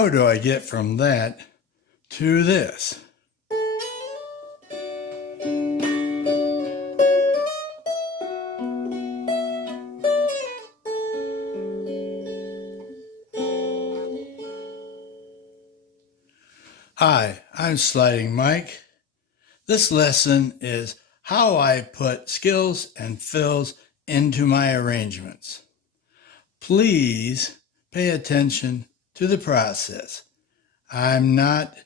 How do I get from that to this? Hi, I'm Sliding Mike. This lesson is how I put skills and fills into my arrangements. Please pay attention to the process. I'm not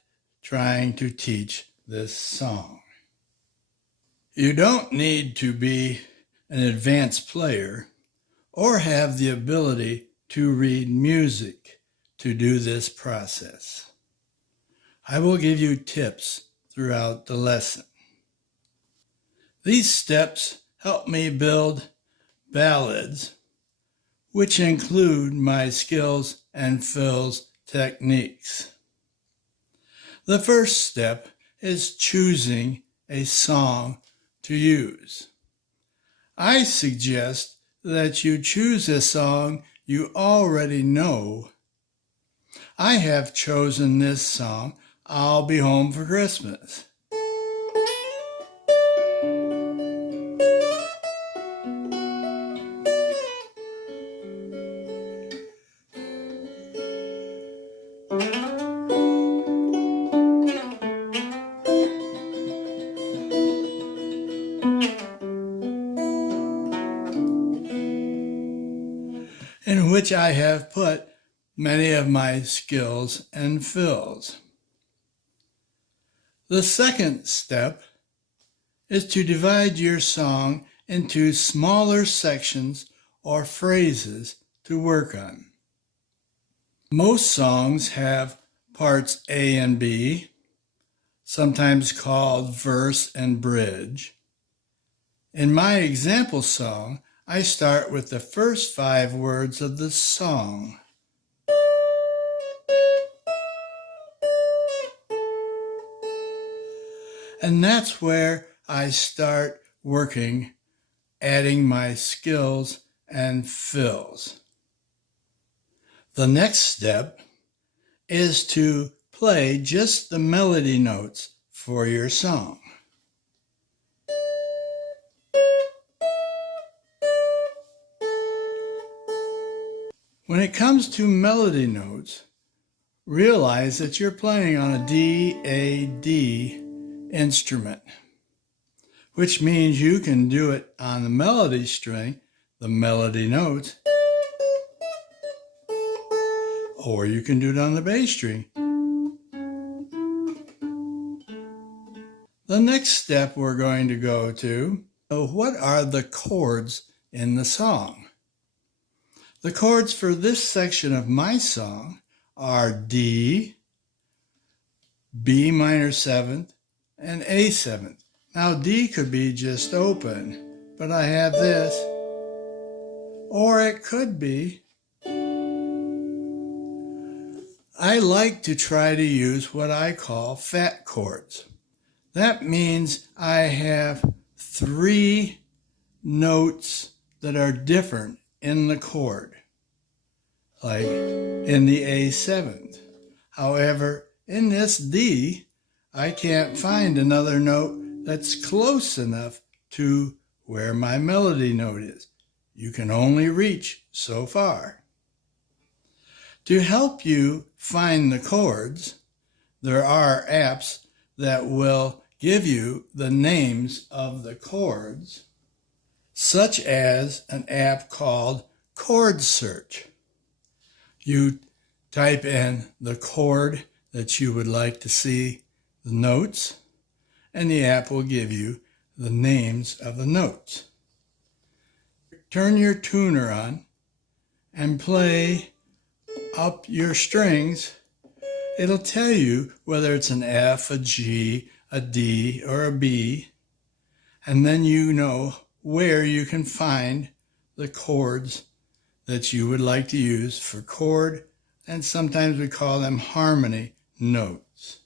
trying to teach this song. You don't need to be an advanced player or have the ability to read music to do this process. I will give you tips throughout the lesson. These steps help me build ballads, which include my skills and fills techniques. The first step is choosing a song to use. I suggest that you choose a song you already know. I have chosen this song, "I'll Be Home for Christmas." In which I have put many of my skills and fills. The second step is to divide your song into smaller sections or phrases to work on. Most songs have parts A and B, sometimes called verse and bridge. In my example song, I start with the first 5 words of the song. And that's where I start working, adding my skills and fills. The next step is to play just the melody notes for your song. When it comes to melody notes, realize that you're playing on a D-A-D instrument, which means you can do it on the melody string, the melody notes, or you can do it on the bass string. The next step we're going to go to, what are the chords in the song? The chords for this section of my song are D, B minor 7th, and A 7th. Now D could be just open, but I have this. Or it could be. I like to try to use what I call fat chords. That means I have 3 notes that are different in the chord, like in the A 7th. However, in this D, I can't find another note that's close enough to where my melody note is. You can only reach so far. To help you find the chords, there are apps that will give you the names of the chords, such as an app called Chord Search. You type in the chord that you would like to see the notes, and the app will give you the names of the notes. Turn your tuner on and play up your strings. It'll tell you whether it's an F, a G, a D, or a B, and then you know where you can find the chords that you would like to use for chord, and sometimes we call them harmony notes.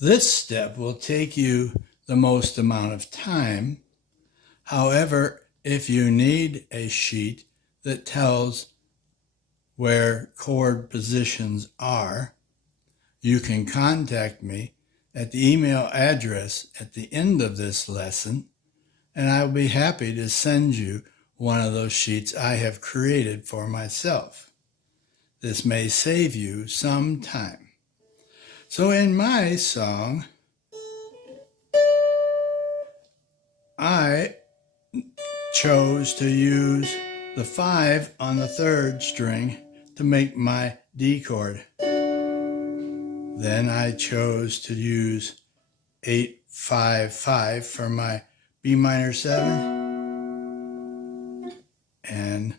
This step will take you the most amount of time. However, if you need a sheet that tells where chord positions are, you can contact me at the email address at the end of this lesson, and I'll be happy to send you one of those sheets I have created for myself. This may save you some time. So in my song, I chose to use the 5 on the 3rd string to make my D chord. Then I chose to use 8-5-5 for my B minor 7 and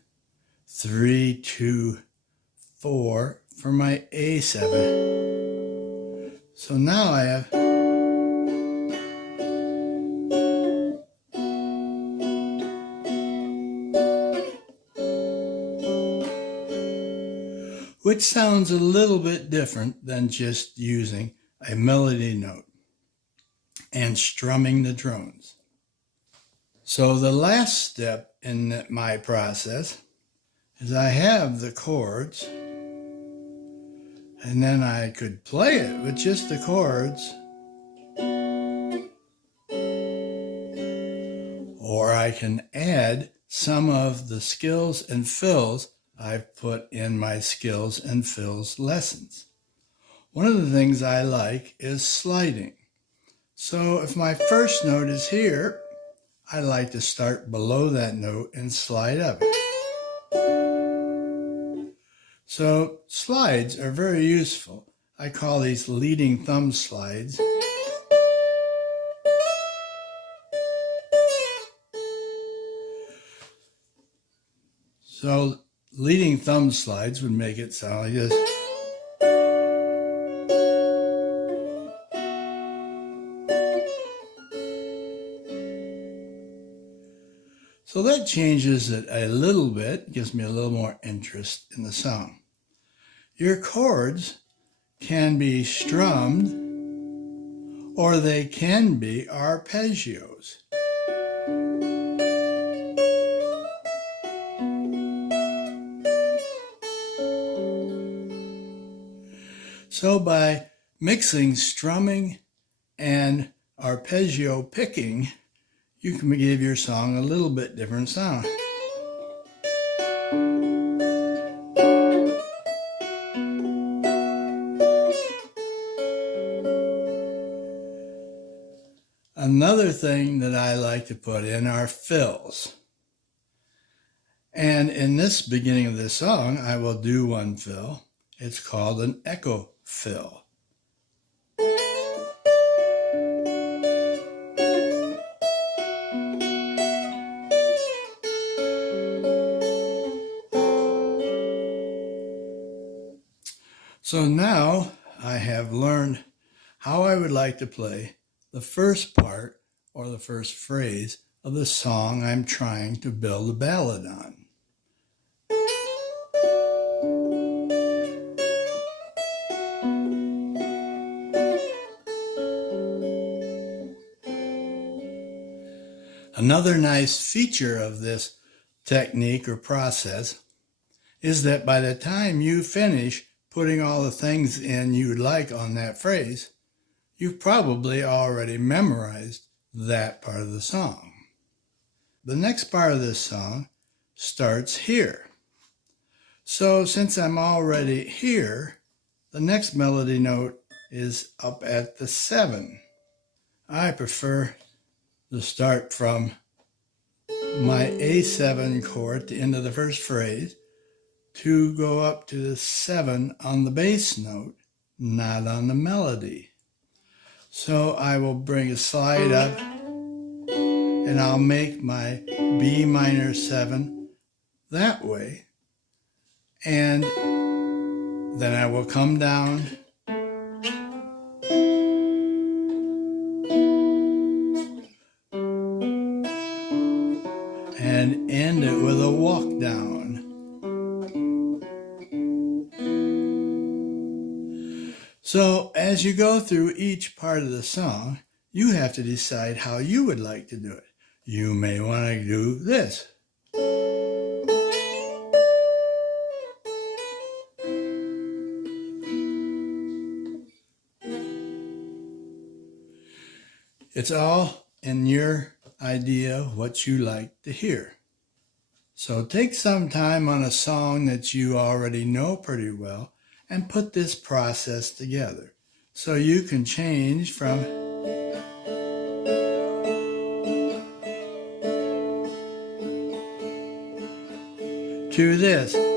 3-2-4 for my A7. So now I have which sounds a little bit different than just using a melody note and strumming the drones. So the last step in my process is I have the chords, and then I could play it with just the chords, or I can add some of the skills and fills I've put in my Skills and Fills lessons. One of the things I like is sliding. So if my first note is here, I like to start below that note and slide up. So slides are very useful. I call these leading thumb slides. So leading thumb slides would make it sound like this. So that changes it a little bit, gives me a little more interest in the song. Your chords can be strummed or they can be arpeggios. So by mixing strumming and arpeggio picking, you can give your song a little bit different sound. Another thing that I like to put in are fills. And in this beginning of this song, I will do one fill. It's called an echo fill. So now I have learned how I would like to play the first part or the first phrase of the song I'm trying to build a ballad on. Another nice feature of this technique or process is that by the time you finish putting all the things in you'd like on that phrase, you've probably already memorized that part of the song. The next part of this song starts here. So since I'm already here, the next melody note is up at the 7. I prefer to start from my A7 chord at the end of the first phrase to go up to the 7 on the bass note, not on the melody. So I will bring a slide up and I'll make my B minor 7 that way. And then I will come down and end it with a walk down. So as you go through each part of the song, you have to decide how you would like to do it. You may want to do this. It's all in your idea of what you like to hear. So take some time on a song that you already know pretty well and put this process together so you can change from to this.